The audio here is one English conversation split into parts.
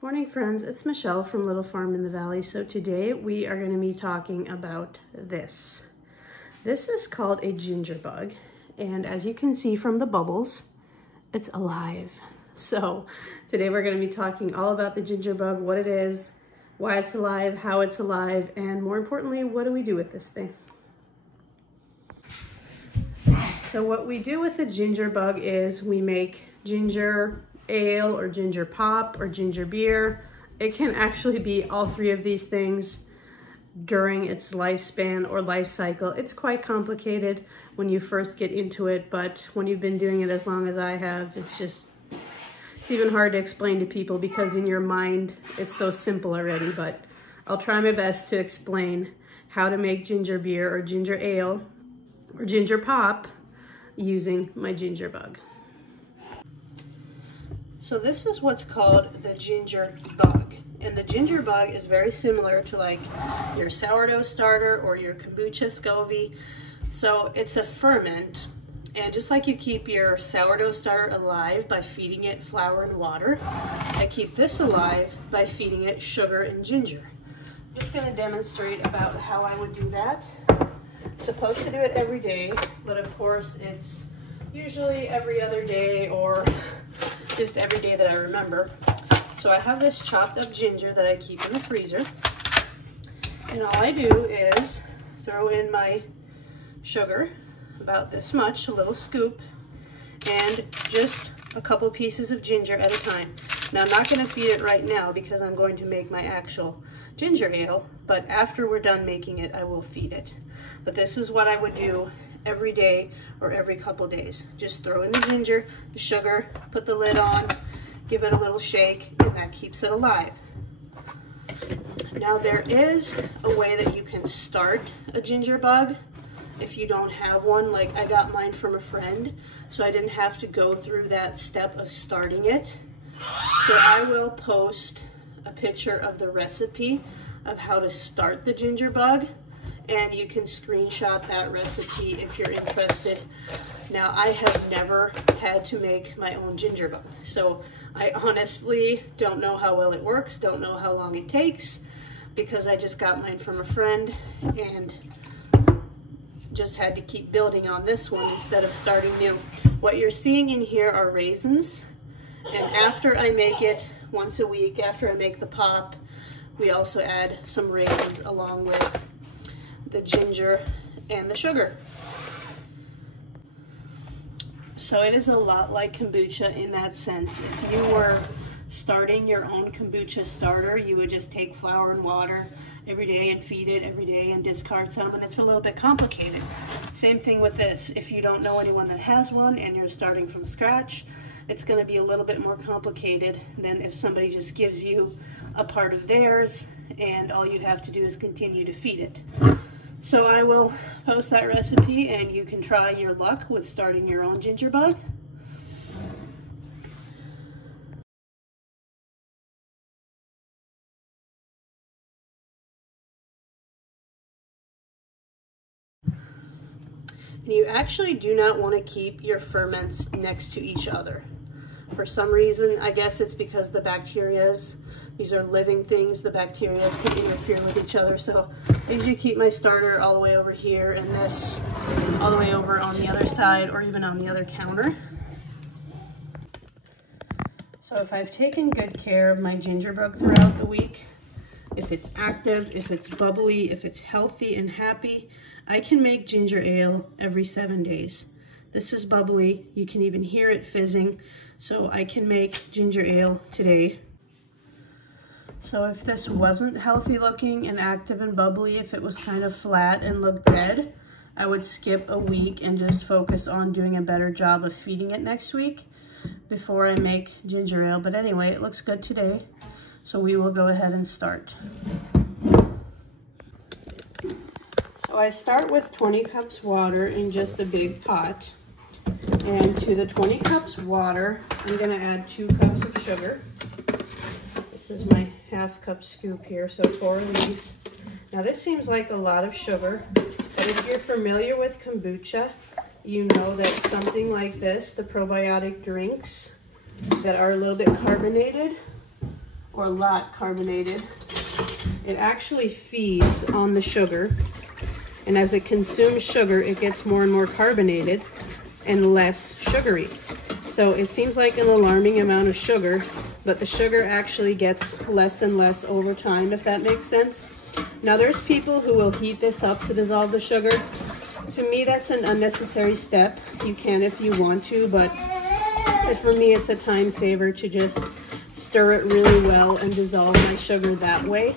Morning friends, it's Michelle from Little Farm in the Valley. So today we are going to be talking about this. This is called a ginger bug, and as you can see from the bubbles, it's alive. So today we're going to be talking all about the ginger bug, what it is, why it's alive, how it's alive, and more importantly, what do we do with this thing? So what we do with the ginger bug is we make ginger ale or ginger pop or ginger beer. It can actually be all three of these things during its lifespan or life cycle. It's quite complicated when you first get into it, but when you've been doing it as long as I have, it's even hard to explain to people because in your mind it's so simple already. But I'll try my best to explain how to make ginger beer or ginger ale or ginger pop using my ginger bug. So this is what's called the ginger bug. And the ginger bug is very similar to like your sourdough starter or your kombucha SCOBY. So it's a ferment. And just like you keep your sourdough starter alive by feeding it flour and water, I keep this alive by feeding it sugar and ginger. I'm just gonna demonstrate about how I would do that. I'm supposed to do it every day, but of course it's usually every other day or just every day that I remember. So I have this chopped up ginger that I keep in the freezer. And all I do is throw in my sugar, about this much, a little scoop, and just a couple pieces of ginger at a time. Now I'm not going to feed it right now because I'm going to make my actual ginger ale, but after we're done making it, I will feed it. But this is what I would do every day or every couple days. Just throw in the ginger, the sugar, put the lid on, give it a little shake, and that keeps it alive. Now there is a way that you can start a ginger bug if you don't have one. Like I got mine from a friend, so I didn't have to go through that step of starting it. So I will post a picture of the recipe of how to start the ginger bug, and you can screenshot that recipe if you're interested. Now, I have never had to make my own ginger bug, so I honestly don't know how well it works, don't know how long it takes, because I just got mine from a friend and just had to keep building on this one instead of starting new. What you're seeing in here are raisins, and after I make it once a week, after I make the pop, we also add some raisins along with the ginger and the sugar. So it is a lot like kombucha in that sense. If you were starting your own kombucha starter, you would just take flour and water every day and feed it every day and discard some, and it's a little bit complicated. Same thing with this. If you don't know anyone that has one and you're starting from scratch, it's going to be a little bit more complicated than if somebody just gives you a part of theirs and all you have to do is continue to feed it. So I will post that recipe and you can try your luck with starting your own ginger bug. And you actually do not want to keep your ferments next to each other. For some reason, I guess it's because the bacterias, these are living things, the bacterias can interfere with each other. So I usually keep my starter all the way over here and this all the way over on the other side or even on the other counter. So if I've taken good care of my ginger bug throughout the week, if it's active, if it's bubbly, if it's healthy and happy, I can make ginger ale every 7 days. This is bubbly, you can even hear it fizzing, so I can make ginger ale today. So if this wasn't healthy looking and active and bubbly, if it was kind of flat and looked dead, I would skip a week and just focus on doing a better job of feeding it next week before I make ginger ale. But anyway, it looks good today, so we will go ahead and start. So I start with 20 cups water in just a big pot. And to the 20 cups water, I'm going to add 2 cups of sugar. This is my half cup scoop here, so 4 of these. Now this seems like a lot of sugar, but if you're familiar with kombucha, you know that something like this, the probiotic drinks that are a little bit carbonated or a lot carbonated, it actually feeds on the sugar. And as it consumes sugar, it gets more and more carbonated and less sugary. So it seems like an alarming amount of sugar, but the sugar actually gets less and less over time, if that makes sense. Now there's people who will heat this up to dissolve the sugar. To me, that's an unnecessary step. You can if you want to, but for me, it's a time saver to just stir it really well and dissolve my sugar that way.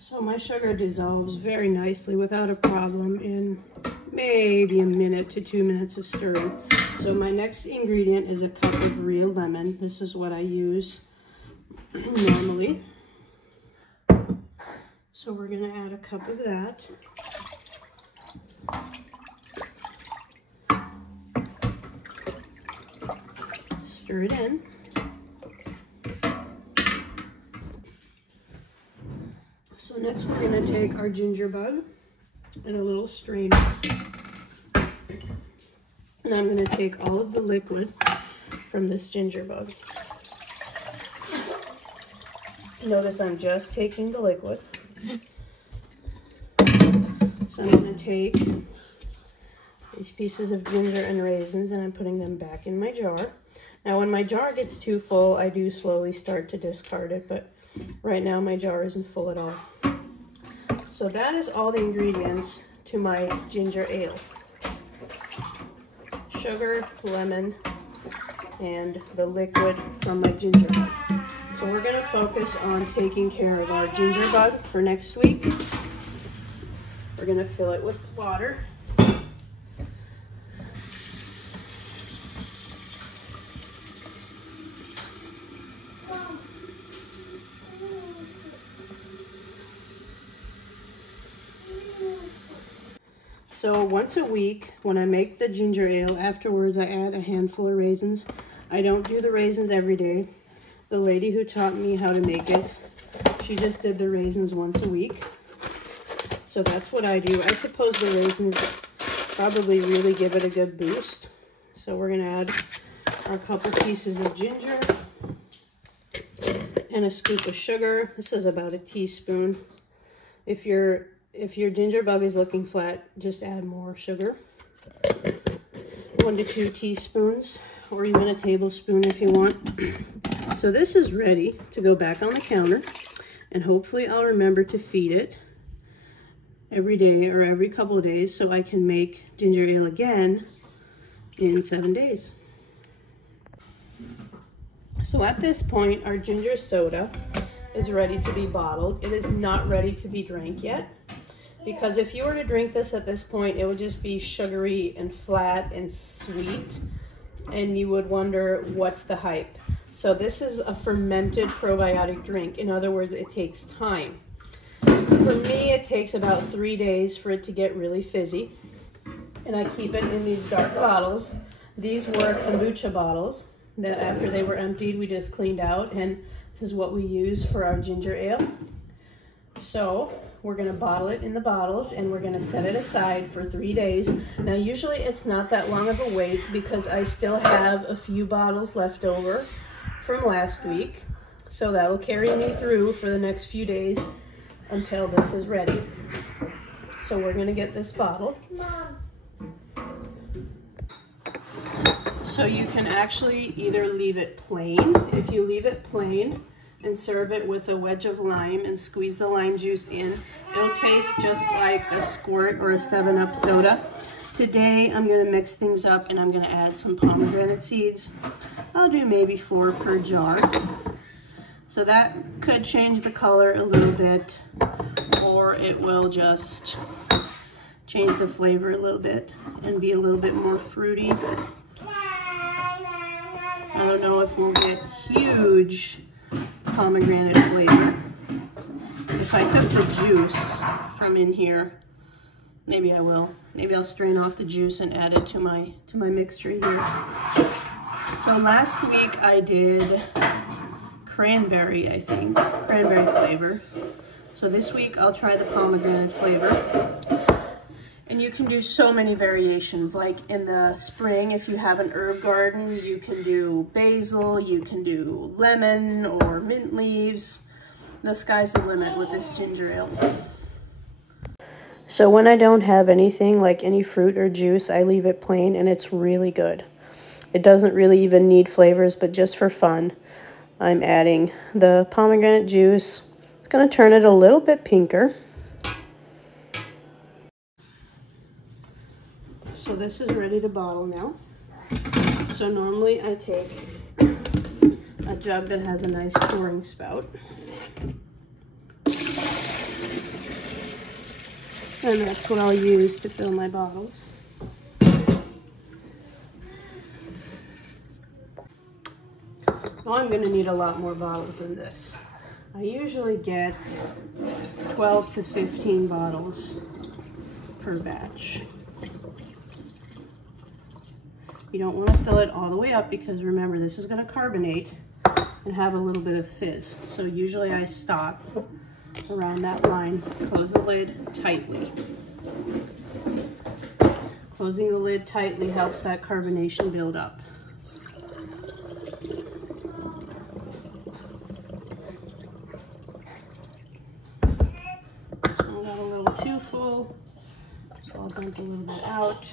So my sugar dissolves very nicely without a problem in maybe a minute to 2 minutes of stirring. So my next ingredient is a cup of real lemon. This is what I use normally. So we're going to add a cup of that. Stir it in. So next we're going to take our ginger bug and a little strainer. And I'm going to take all of the liquid from this ginger bug. Notice I'm just taking the liquid. So I'm going to take these pieces of ginger and raisins and I'm putting them back in my jar. Now when my jar gets too full, I do slowly start to discard it, but right now my jar isn't full at all. So that is all the ingredients to my ginger ale. Sugar, lemon, and the liquid from my ginger bug. So we're going to focus on taking care of our ginger bug for next week. We're going to fill it with water. So once a week, when I make the ginger ale, afterwards I add a handful of raisins. I don't do the raisins every day. The lady who taught me how to make it, she just did the raisins once a week. So that's what I do. I suppose the raisins probably really give it a good boost. So we're going to add our couple pieces of ginger and a scoop of sugar. This is about a teaspoon. If your ginger bug is looking flat, just add more sugar. 1 to 2 teaspoons, or even a tablespoon if you want. So this is ready to go back on the counter, and hopefully I'll remember to feed it every day or every couple of days so I can make ginger ale again in 7 days. So at this point, our ginger soda is ready to be bottled. It is not ready to be drank yet, because if you were to drink this at this point, it would just be sugary and flat and sweet, and you would wonder what's the hype. So this is a fermented probiotic drink. In other words, it takes time. For me, it takes about 3 days for it to get really fizzy, and I keep it in these dark bottles. These were kombucha bottles that after they were emptied, we just cleaned out, and this is what we use for our ginger ale. So we're gonna bottle it in the bottles, and we're gonna set it aside for 3 days. Now, usually it's not that long of a wait because I still have a few bottles left over from last week. So that will carry me through for the next few days until this is ready. So we're gonna get this bottled. So you can actually either leave it plain. If you leave it plain and serve it with a wedge of lime and squeeze the lime juice in, it'll taste just like a squirt or a 7-Up soda. Today I'm gonna mix things up and I'm gonna add some pomegranate seeds. I'll do maybe 4 per jar. So that could change the color a little bit, or it will just change the flavor a little bit and be a little bit more fruity. I don't know if we'll get huge pomegranate flavor. If I took the juice from in here, maybe I will. Maybe I'll strain off the juice and add it to my mixture here. So last week I did cranberry, I think, cranberry flavor. So this week I'll try the pomegranate flavor. And you can do so many variations. Like in the spring, if you have an herb garden, you can do basil, you can do lemon or mint leaves. The sky's the limit with this ginger ale. So when I don't have anything like any fruit or juice, I leave it plain and it's really good. It doesn't really even need flavors, but just for fun, I'm adding the pomegranate juice. It's gonna turn it a little bit pinker. So this is ready to bottle now. So normally I take a jug that has a nice pouring spout. And that's what I'll use to fill my bottles. Well, I'm gonna need a lot more bottles than this. I usually get 12 to 15 bottles per batch. You don't want to fill it all the way up because remember, this is going to carbonate and have a little bit of fizz. So usually I stop around that line, close the lid tightly. Closing the lid tightly helps that carbonation build up. This one got a little too full, so I'll dump a little bit out.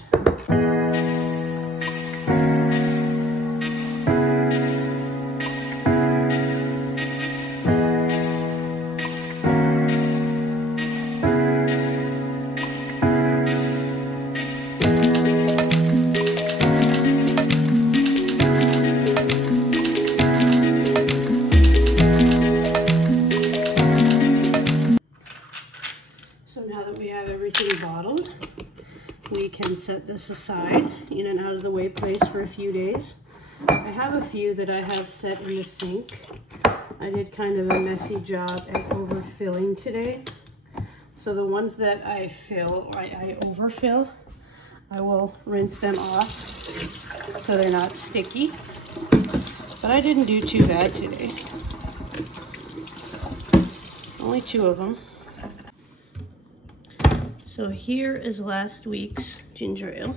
So now that we have everything bottled, we can set this aside in an out of the way place for a few days. I have a few that I have set in the sink. I did kind of a messy job at overfilling today. So the ones that I overfill, I will rinse them off so they're not sticky. But I didn't do too bad today. Only 2 of them. So here is last week's ginger ale.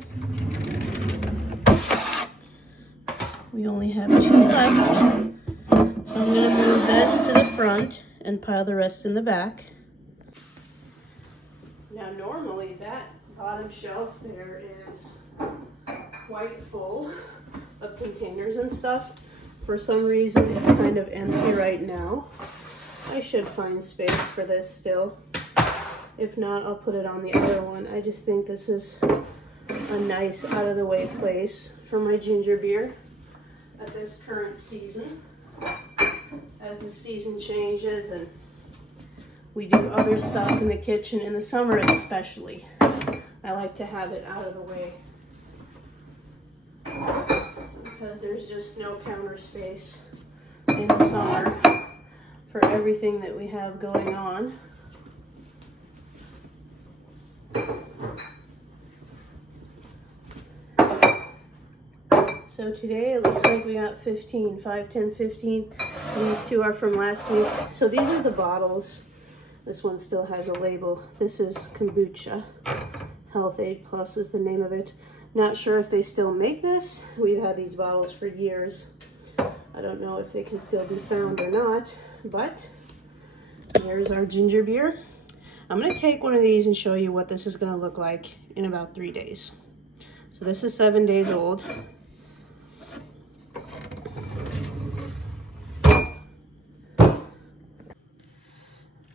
We only have 2 left. So I'm gonna move this to the front and pile the rest in the back. Now normally that bottom shelf there is quite full of containers and stuff. For some reason it's kind of empty right now. I should find space for this still. If not, I'll put it on the other one. I just think this is a nice out-of-the-way place for my ginger beer at this current season. As the season changes and we do other stuff in the kitchen, in the summer especially, I like to have it out of the way because there's just no counter space in the summer for everything that we have going on. So today it looks like we got 15, 5, 10, 15. These two are from last week. So these are the bottles. This one still has a label. This is kombucha. Health Aid Plus is the name of it. Not sure if they still make this. We've had these bottles for years. I don't know if they can still be found or not, but there's our ginger beer. I'm gonna take one of these and show you what this is gonna look like in about 3 days. So this is 7 days old.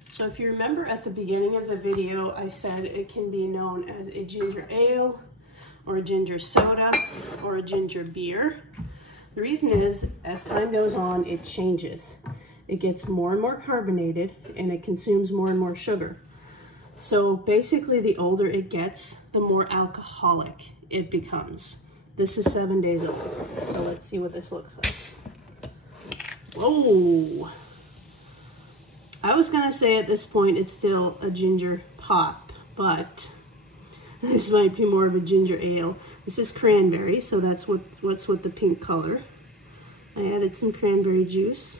So if you remember at the beginning of the video, I said it can be known as a ginger ale or a ginger soda or a ginger beer. The reason is, as time goes on, it changes. It gets more and more carbonated and it consumes more and more sugar. So basically, the older it gets, the more alcoholic it becomes. This is 7 days old. So let's see what this looks like. Whoa. I was gonna say at this point it's still a ginger pop, but this might be more of a ginger ale. This is cranberry, so that's what's with the pink color. I added some cranberry juice.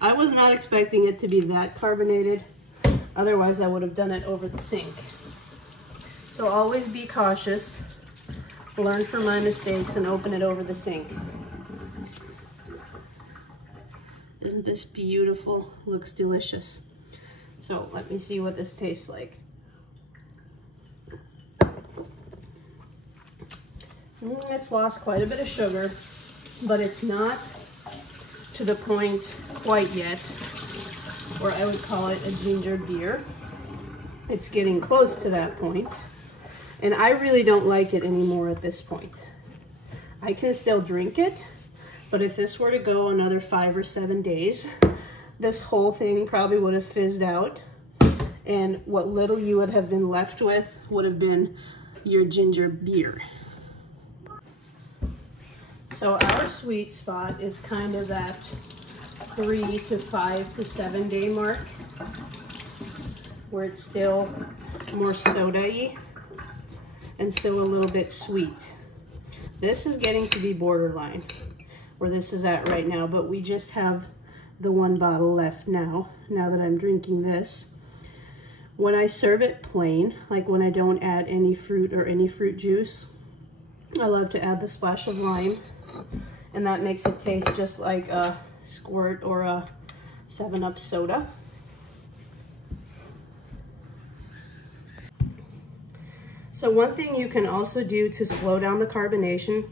I was not expecting it to be that carbonated. Otherwise, I would have done it over the sink. So always be cautious. Learn from my mistakes and open it over the sink. Isn't this beautiful? Looks delicious. So let me see what this tastes like. It's lost quite a bit of sugar, but it's not to the point quite yet where I would call it a ginger beer. It's getting close to that point, and I really don't like it anymore at this point. I can still drink it, but if this were to go another 5 or 7 days, this whole thing probably would have fizzed out, and what little you would have been left with would have been your ginger beer. So our sweet spot is kind of that 3 to 5 to 7 day mark, where it's still more soda-y and still a little bit sweet. This is getting to be borderline where this is at right now, but we just have the 1 bottle left now that I'm drinking this. When I serve it plain, like when I don't add any fruit or any fruit juice, I love to add the splash of lime, and that makes it taste just like a Squirt or a 7-Up soda. So one thing you can also do to slow down the carbonation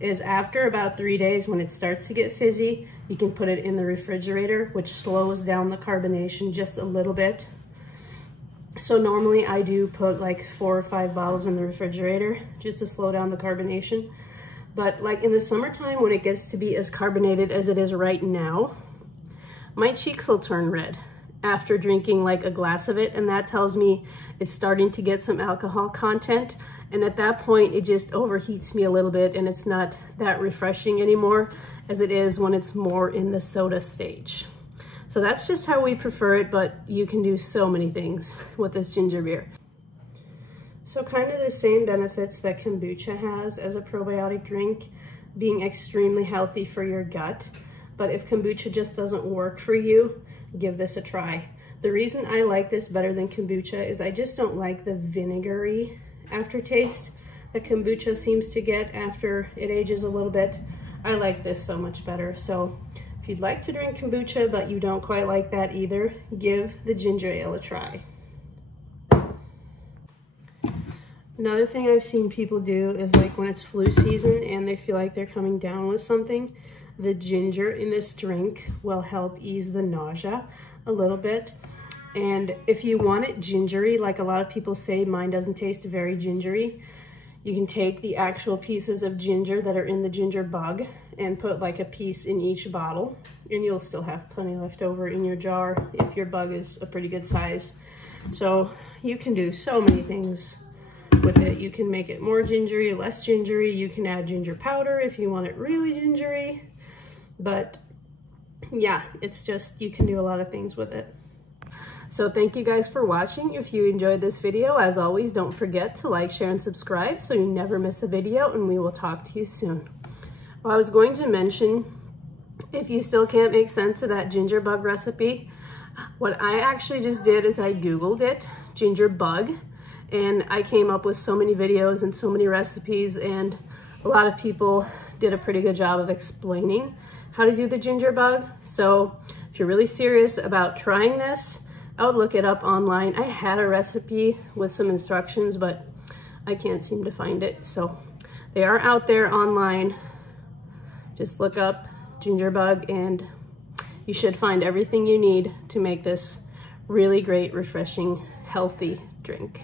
is after about 3 days, when it starts to get fizzy, you can put it in the refrigerator, which slows down the carbonation just a little bit. So normally I do put like 4 or 5 bottles in the refrigerator just to slow down the carbonation. But like in the summertime, when it gets to be as carbonated as it is right now, my cheeks will turn red after drinking like a glass of it, and that tells me it's starting to get some alcohol content. And at that point, it just overheats me a little bit, and it's not that refreshing anymore as it is when it's more in the soda stage. So that's just how we prefer it, but you can do so many things with this ginger beer. So kind of the same benefits that kombucha has as a probiotic drink, being extremely healthy for your gut. But if kombucha just doesn't work for you, give this a try. The reason I like this better than kombucha is I just don't like the vinegary aftertaste that kombucha seems to get after it ages a little bit. I like this so much better. So if you'd like to drink kombucha but you don't quite like that either, give the ginger ale a try. Another thing I've seen people do is like when it's flu season and they feel like they're coming down with something, the ginger in this drink will help ease the nausea a little bit. And if you want it gingery, like a lot of people say, mine doesn't taste very gingery, you can take the actual pieces of ginger that are in the ginger bug and put like a piece in each bottle, and you'll still have plenty left over in your jar if your bug is a pretty good size. So you can do so many things with it. You can make it more gingery, less gingery. You can add ginger powder if you want it really gingery. But yeah, it's just, you can do a lot of things with it. So thank you guys for watching. If you enjoyed this video, as always, don't forget to like, share, and subscribe so you never miss a video, and we will talk to you soon. Well, I was going to mention, if you still can't make sense of that ginger bug recipe, what I actually just did is I Googled it, ginger bug, and I came up with so many videos and so many recipes, and a lot of people did a pretty good job of explaining how to do the ginger bug. So if you're really serious about trying this, I would look it up online. I had a recipe with some instructions, but I can't seem to find it. So they are out there online. Just look up ginger bug and you should find everything you need to make this really great, refreshing, healthy drink.